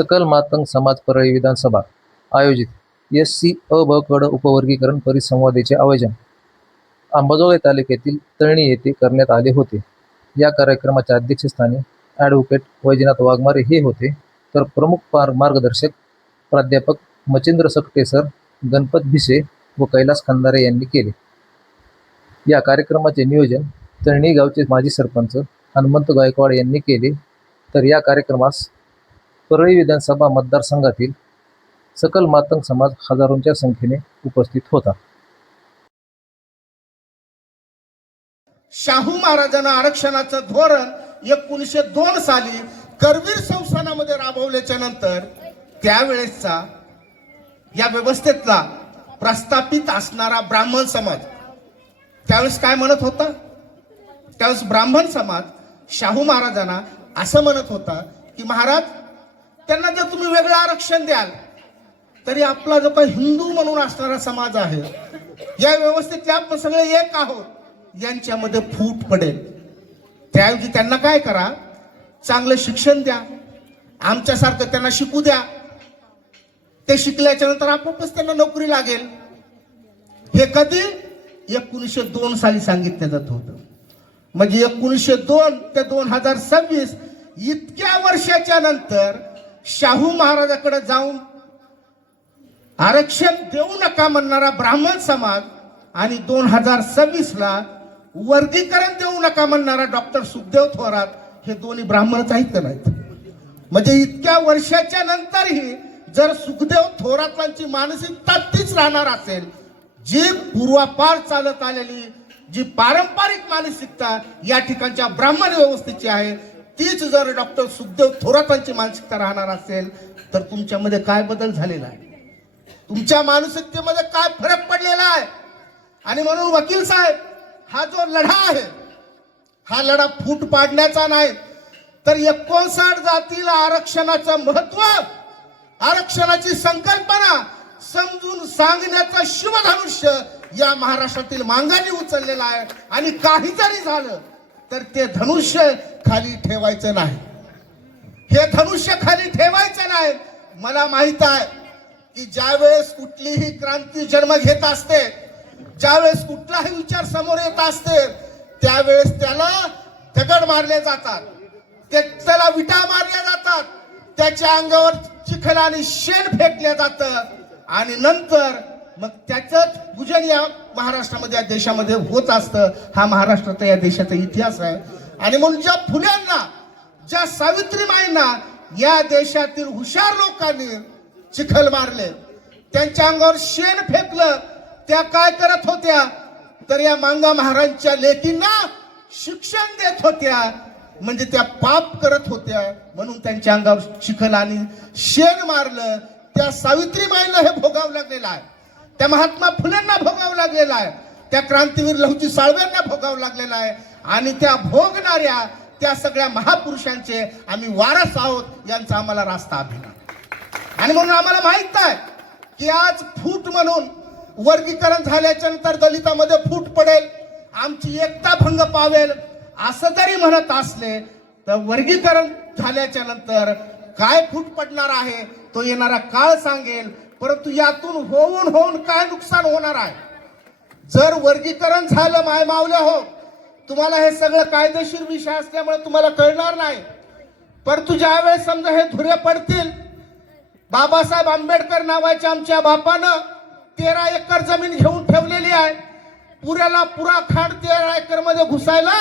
सकल मातंग समाज परळी विधानसभा आयोजित SC अ ब कड उपवर्गीकरण परिसंवादाचे आयोजन अंबाजोगाई तालुक्यातील तळणी येथे करण्यात आले होते. या कार्यक्रमाच्या अध्यक्षस्थानी ॲडव्होकेट वैजनाथ वाघमारे हे होते, तर प्रमुख मार्गदर्शक प्राध्यापक मच्छिंद्र सकटे सर, गणपत भिसे व कैलास खंदारे यांनी केले. या कार्यक्रमाचे नियोजन तळणी गावचे माजी सरपंच हनुमंत गायकवाड यांनी केले. तर या कार्यक्रमास परळी विधानसभा मतदारसंघातील सकल मातंग समाज हजारोंच्या संख्येने उपस्थित होता. शाहू महाराजांना आरक्षणाचं धोरण 1902 साली करवीर संस्थानामध्ये राबवल्याच्या नंतर त्यावेळेसचा या व्यवस्थेतला प्रस्थापित असणारा ब्राह्मण समाज त्यावेळेस काय म्हणत होता? त्यावेळेस ब्राह्मण समाज शाहू महाराजांना असं म्हणत होता की महाराज, त्यांना जर तुम्ही वेगळं आरक्षण द्याल तरी आपला जो काही हिंदू म्हणून असणारा समाज आहे, या व्यवस्थेतले आपण सगळे एक आहोत, यांच्यामध्ये फूट पडेल. त्याऐवजी त्यांना काय करा, चांगलं शिक्षण द्या, आमच्यासारखं त्यांना शिकू द्या. ते शिकल्याच्या नंतर आपोआपच त्यांना नोकरी लागेल. हे कधी 1902 साली सांगितलं जात होतं. म्हणजे 1902 ते 2026 इतक्या वर्षाच्या नंतर शाहू महाराजाकडे जाऊन आरक्षण देऊ नका म्हणणारा ब्राह्मण समाज आणि 2026 ला वर्गीकरण देऊ नका म्हणणारा डॉक्टर सुखदेव थोरात, हे दोन्ही ब्राह्मणच आहेत का नाहीत? म्हणजे इतक्या वर्षाच्या नंतरही जर सुखदेव थोरातांची मानसिकता तीच राहणार असेल, जी पूर्वापार चालत आलेली जी पारंपरिक मानसिकता या ठिकाणच्या ब्राह्मण व्यवस्थेची आहे, तीच जर डॉक्टर सुखदेव थोरातांची मानसिकता राहणार असेल तर तुमच्यामध्ये काय बदल झालेला आहे? तुमच्या मानसिकतेमध्ये काय फरक पडलेला आहे? आणि म्हणून वकील साहेब, हा जो लढा आहे, हा लढा फूट पाडण्याचा नाही, तर 59 जातीला आरक्षणाचं महत्व, आरक्षणाची संकल्पना समजून सांगण्याचं शिवधनुष्य या महाराष्ट्रातील मांगांनी उचललेला आहे. आणि काही जरी झालं तर ते धनुष्य खाली ठेवायचं नाही. हे धनुष्य खाली ठेवायचं नाही. मला माहित आहे की ज्यावेळेस कुठलीही क्रांती जन्म घेत असते, ज्यावेळेस कुठलाही विचार समोर येत असते, त्यावेळेस त्याला दगड मारले जातात, त्याला विटा मारल्या जातात, त्याच्या अंगावर चिखल आणि शेण फेकले जातं आणि नंतर मग त्याच पूजन या महाराष्ट्रामध्ये, या देशामध्ये होत असतं. हा महाराष्ट्राचा, या देशाचा इतिहास आहे. आणि म्हणून ज्या फुल्यांना, ज्या सावित्रीमाईंना या देशातील हुशार लोकांनी चिखल मारले, त्यांच्या अंगावर शेण फेकलं, त्या काय करत होत्या तर या मांगा महाराजांच्या लेकींना शिक्षण देत होत्या. म्हणजे त्या पाप करत होत्या, म्हणून त्यांच्या अंगावर चिखल आणि शेण मारलं. त्या सावित्रीबाईंना हे भोगावं लागलेलं आहे, त्या महात्मा फुलेंना भोगावं लागलेलं आहे, त्या क्रांतीवीर लहुजी साळव्यांना भोगावं लागलेलं आहे. आणि त्या भोगणाऱ्या त्या सगळ्या महापुरुषांचे आम्ही वारस आहोत, यांचा आम्हाला रास्ता अभिमान. आणि म्हणून आम्हाला माहित आहे की आज फूट म्हणून वर्गीकरण झाल्याच्या नंतर दलितांमध्ये फूट पडेल, आमची एकता भंग पावेल असं जरी म्हणत असले तर वर्गीकरण झाल्याच्या नंतर काय फूट पडणार आहे तो येणारा काळ सांगेल. परंतु यातून होऊन काय नुकसान होणार आहे? जर वर्गीकरण झालं, माय मावले हो, तुम्हाला हे सगळं कायदेशीर विषय असल्यामुळे तुम्हाला कळणार नाही. परंतु ज्यावेळेस समजा हे धुरे पडतील, बाबासाहेब आंबेडकर नावाच्या आमच्या बापानं 13 एकर जमीन घेऊन ठेवलेली आहे, पुऱ्याला पुरा खांड 13 एकर मध्ये घुसायला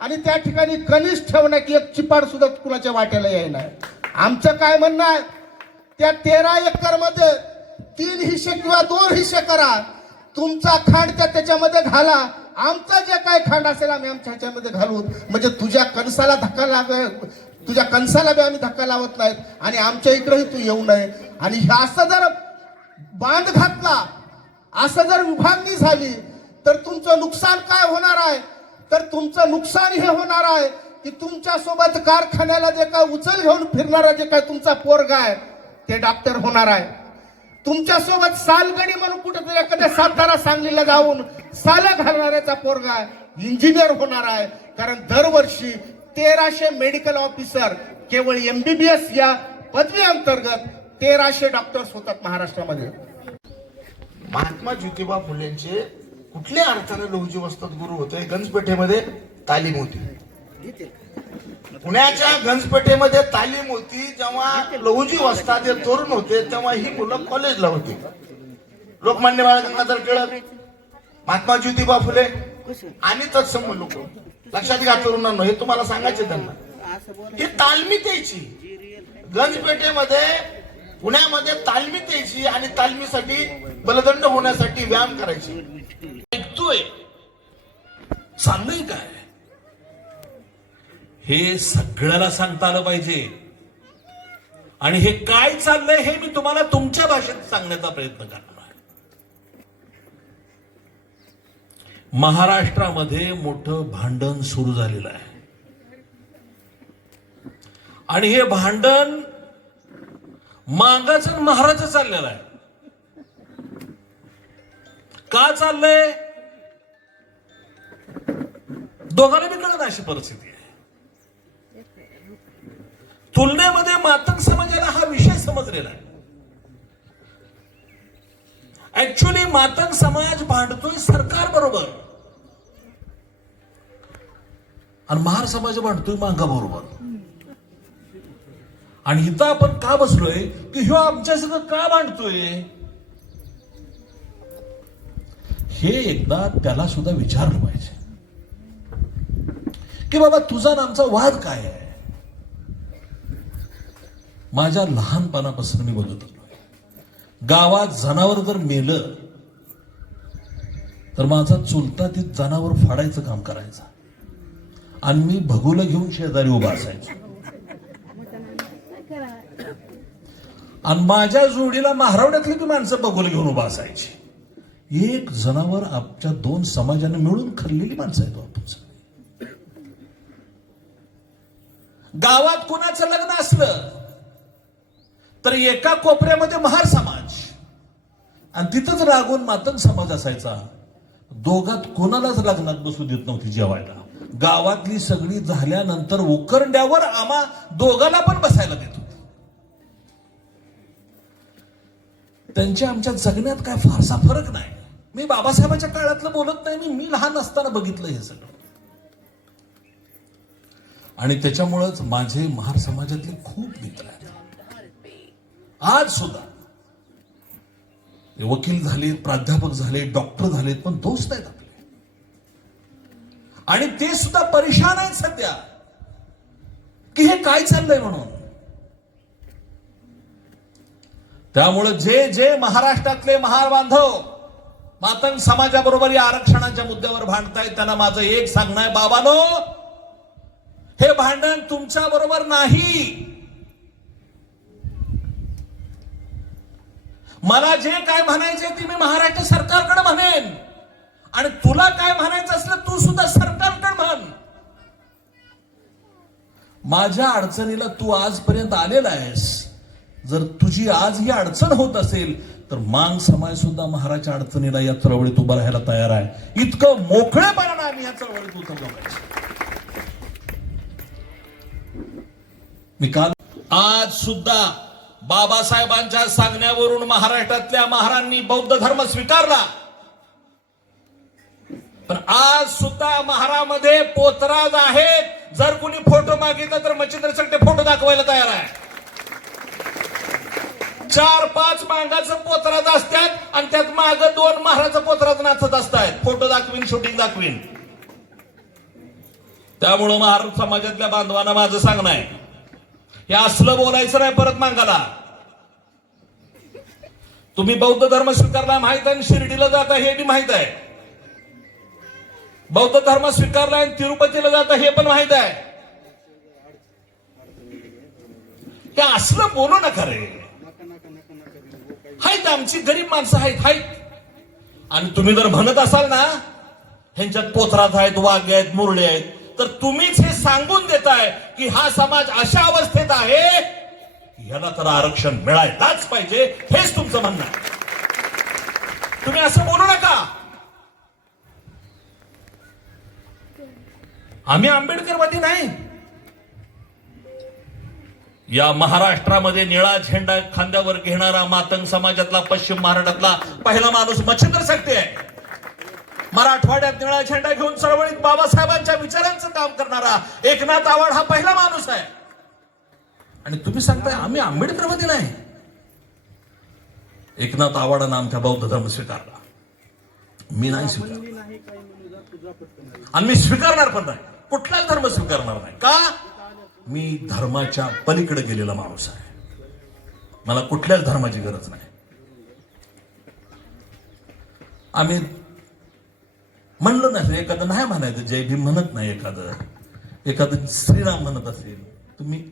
आणि त्या ठिकाणी कनिष्ठ ठेवणं की एक चिपाड सुद्धा कुणाच्या वाट्याला यायला. आमचं काय म्हणणं आहे, त्या 13 एकर मध्ये 3 हिस्से किंवा 2 हिस्से करा, तुमचा खांड त्याच्यामध्ये घाला, आमचा जे काय खांड असेल आम्ही आमच्या ह्याच्यामध्ये घालू. म्हणजे तुझ्या कणसाला धक्का तुझ्या कणसाला बी आम्ही धक्का लावत नाहीत आणि आमच्या इकडेही तू येऊ नये. आणि असं जर बांध घातला, असं जर विभागणी झाली तर तुमचं नुकसान काय होणार आहे? तर तुमचं नुकसान हे होणार आहे की तुमच्या सोबत कारखान्याला जे काय उचल घेऊन फिरणारा जे काय तुमचा पोरगा आहे ते डॉक्टर होणार आहे. तुमच्या सोबत सालगडी म्हणून कुठेतरी एखाद्या सातारा सांगलीला जाऊन साला घालणाऱ्याचा पोरगा इंजिनियर होणार आहे. कारण दरवर्षी 1300 मेडिकल ऑफिसर केवळ MBBS या पदवी अंतर्गत 1300 डॉक्टर्स होतात महाराष्ट्रामध्ये. महात्मा ज्योतिबा फुलेंचे कुठल्या अर्थाने लहुजी वस्ताद गुरु होते? गंजपेठेमध्ये तालीम होती. पुण्याच्या गंजपेठेमध्ये तालीम होती. जेव्हा लहुजी वस्ताद हे तरुण होते तेव्हा ही मुलं कॉलेजला होती. लोकमान्य बाळ गंगाधर टिळक, महात्मा ज्योतिबा फुले आणि तत्सम लोक. लक्षात घ्या तरुणांनो, हे तुम्हाला सांगायचे त्यांना. ही तालमीत यायची गंजपेठेमध्ये, पुण्यामध्ये तालमीत यायची आणि तालमीसाठी बलदंड होण्यासाठी व्यायाम करायची. ऐकतोय चाललंय काय हे सगळ्याला सांगता आलं पाहिजे. आणि हे काय चाललंय हे मी तुम्हाला तुमच्या भाषेत सांगण्याचा प्रयत्न करणार आहे. महाराष्ट्रामध्ये मोठं भांडण सुरू झालेलं आहे आणि हे भांडण मागाचं महाराज चाललेलं आहे. का चाललंय? दोघांना बी कळत अशी परिस्थिती आहे. तुलनेमध्ये मातंग समाजाला हा विषय समजलेला आहे. ऍक्च्युली मातंग समाज भांडतोय सरकार बरोबर आणि महार समाज भांडतोय मांगा बरोबर. आणि इथं आपण का बसलोय की ह्यो आमच्या सगळं का भांडतोय हे एकदा त्याला सुद्धा विचारलं पाहिजे की बाबा तुझा आणि आमचा वाद काय आहे. माझ्या लहानपणापासून मी बघत होतो, गावात जनावर जर मेलं तर माझा चुलता ती जनावर फाडायचं काम करायचा आणि मी भगुलं घेऊन शेजारी उभा असायचो. आणि माझ्या जोडीला महारावड्यातली ती माणसं बघून घेऊन उभा असायची. एक जनावर आमच्या दोन समाजाने मिळून खाल्लेली माणसं आहेत आपण. गावात कोणाचं लग्न असलं तर एका कोपऱ्यामध्ये महार समाज आणि तिथंच रागून मातंग समाज असायचा. दोघात कोणालाच लग्नात बसू देत नव्हती जेवायला. गावातली सगळी झाल्यानंतर उकरड्यावर आम्हा दोघाला पण बसायला देत होती. त्यांच्या आमच्या जगण्यात काय फारसा फरक नाही. मी बाबासाहेबांच्या काळातलं बोलत नाही, मी लहान असताना बघितलं हे सगळं. आणि त्याच्यामुळेच माझे महार समाजातले खूप मित्र आहेत. आज सुद्धा वकील झालेत, प्राध्यापक झाले, डॉक्टर झालेत, पण दोस्त आहेत आपले. आणि ते सुद्धा परेशान आहेत सध्या की हे काय चाललंय म्हणून. त्यामुळे जे जे महाराष्ट्रातले महार बांधव मातंग समाजाबरोबर या आरक्षणाच्या मुद्द्यावर भांडतायत त्यांना माझं एक सांगणं आहे, बाबांनो, हे भांडण तुमच्या बरोबर नाही. मला जे काय म्हणायचे ते मी महाराष्ट्र सरकारकडे म्हणेन आणि तुला काय म्हणायचं असलं तू सुद्धा सरकारकडे म्हण. माझ्या अडचणीला तू आजपर्यंत आलेला आहेस. जर तुझी आज ही अडचण होत असेल तर मांग समाज सुद्धा महाराष्ट्राच्या अडचणीला या चळवळीत उभा राहायला तयार आहे. इतकं मोकळेपणाने आम्ही या चळवळीत उतरलो पाहिजे. मी काल आज सुद्धा बाबासाहेबांच्या सांगण्यावरून महाराष्ट्रातल्या महारांनी बौद्ध धर्म स्वीकारला. पण आज सुद्धा महारामध्ये पोतराज आहेत. जर कुणी फोटो मागितला तर मच्छिंद्र सकटे फोटो दाखवायला तयार आहे. 4-5 मागाचं पोतराज असतात आणि त्यात माग 2 महाराचं पोतराज नाचत असतात. फोटो दाखवीन, शूटिंग दाखवीन. त्यामुळं महार समाजातल्या बांधवांना माझं सांगणं आहे, हे असलं बोलायचं नाही परत मागाला. तुम्ही बौद्ध धर्म स्वीकारला माहित आहे, शिर्डीला जाता हे बी माहित आहे. बौद्ध धर्म स्वीकारला आणि तिरुपतीला जाता हे पण माहित आहे. हे असलं बोलू नका रे. आहेत आमची गरीब माणसं आहेत. आणि तुम्ही जर म्हणत असाल ना ह्यांच्यात पोथरात आहेत, वाघे आहेत, मुरळे आहेत, तर तुम्हीच हे सांगून देताय की हा समाज अशा अवस्थेत आहे याला तर आरक्षण मिळायलाच पाहिजे. हेच तुमचं म्हणणं आहे. तुम्ही असं बोलू नका. आम्ही आंबेडकरवादी नाही. या महाराष्ट्रामध्ये निळा झेंडा खांद्यावर घेणारा मातंग समाजातला पश्चिम महाराष्ट्रातला पहिला माणूस मच्छिंद्र सकटे आहे. मराठवाड्यात निळा झेंडा घेऊन चळवळीत बाबासाहेबांच्या विचारांचं काम करणारा एकनाथ आवाड हा पहिला माणूस आहे. आणि तुम्ही सांगताय आम्ही आंबेडकरवादी नाही. एकनाथ आवाडानं आमच्या बौद्ध धर्म स्वीकारला, मी नाही स्वीकारला आणि मी स्वीकारणार पण नाही. कुठलाच धर्म स्वीकारणार नाही. का? मी धर्माच्या पलीकडे गेलेला माणूस आहे. मला कुठल्याच धर्माची गरज नाही. आम्ही म्हणलो नाही, एखादं नाही म्हणायचं जय भीम म्हणत नाही, एखादं श्रीराम म्हणत असेल, तुम्ही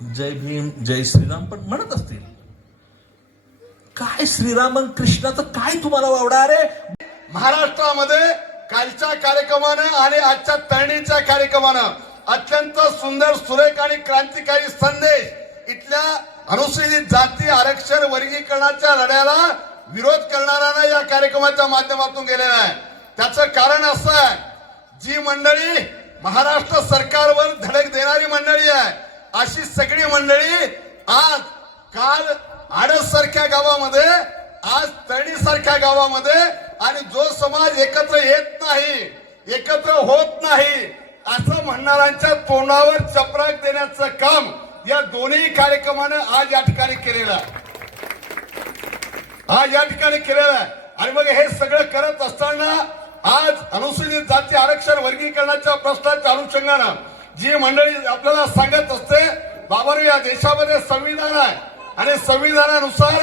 जय भीम जय श्रीराम पण म्हणत असतील. काय श्रीराम आणि कृष्णाचं काय तुम्हाला वावडा रे? महाराष्ट्रामध्ये कालच्या कार्यक्रमानं आणि आजच्या तळणीच्या कार्यक्रमानं अत्यंत सुंदर, सुरेख आणि क्रांतिकारी संदेश इथल्या अनुसूचित जाती आरक्षण वर्गीकरणाच्या लढ्याला विरोध करणाऱ्यांना या कार्यक्रमाच्या माध्यमातून गेलेला आहे. त्याचं कारण असं आहे, जी मंडळी महाराष्ट्र सरकारवर धडक देणारी मंडळी आहे, अशी सगळी मंडळी आज काल आडस सारख्या गावामध्ये, आज तळणी सारख्या गावामध्ये, आणि जो समाज एकत्र येत नाही, एकत्र होत नाही असं म्हणणाऱ्यांच्या तोंडावर चपराक देण्याचं काम या दोन्ही कार्यक्रमानं आज या ठिकाणी केलेलं आहे. आणि मग हे सगळं करत असताना आज अनुसूचित जाती आरक्षण वर्गीकरणाच्या प्रश्नाच्या अनुषंगानं जी मंडळी आपल्याला सांगत असते, बाबा या देशामध्ये संविधान आहे आणि संविधानानुसार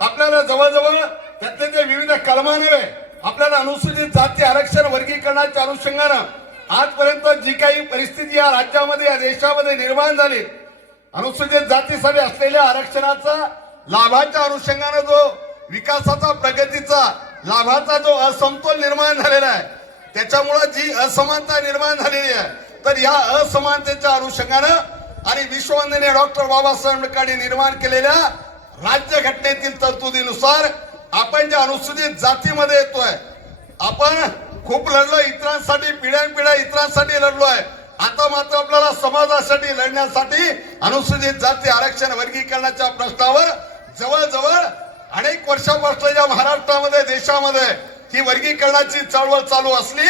आपल्याला जवळजवळ त्यातले जे विविध कलमाने आपल्याला अनुसूचित जाती आरक्षण वर्गीकरणाच्या अनुषंगानं आजपर्यंत जी काही परिस्थिती या राज्यामध्ये, या देशामध्ये निर्माण झाली, अनुसूचित जातीसाठी असलेल्या आरक्षणाचा लाभाच्या अनुषंगानं जो विकासाचा, प्रगतीचा, लाभाचा जो असमतोल निर्माण झालेला आहे, त्याच्यामुळे जी असमानता निर्माण झालेली आहे, तर या असमानतेच्या अनुषंगानं आणि विश्ववंदनीय डॉक्टर बाबासाहेब आंबेडकरांनी निर्माण केलेल्या राज्यघटनेतील तरतुदीनुसार आपण ज्या अनुसूचित जातीमध्ये येतोय, आपण खूप लढलो इतरांसाठी, पिढ्यानपिढ्या इतरांसाठी लढलोय. आता मात्र आपल्याला समाजासाठी लढण्यासाठी अनुसूचित जाती आरक्षण वर्गीकरणाच्या प्रश्नावर जवळजवळ अनेक वर्षापासून या महाराष्ट्रामध्ये, देशामध्ये ही वर्गीकरणाची चळवळ चालू असली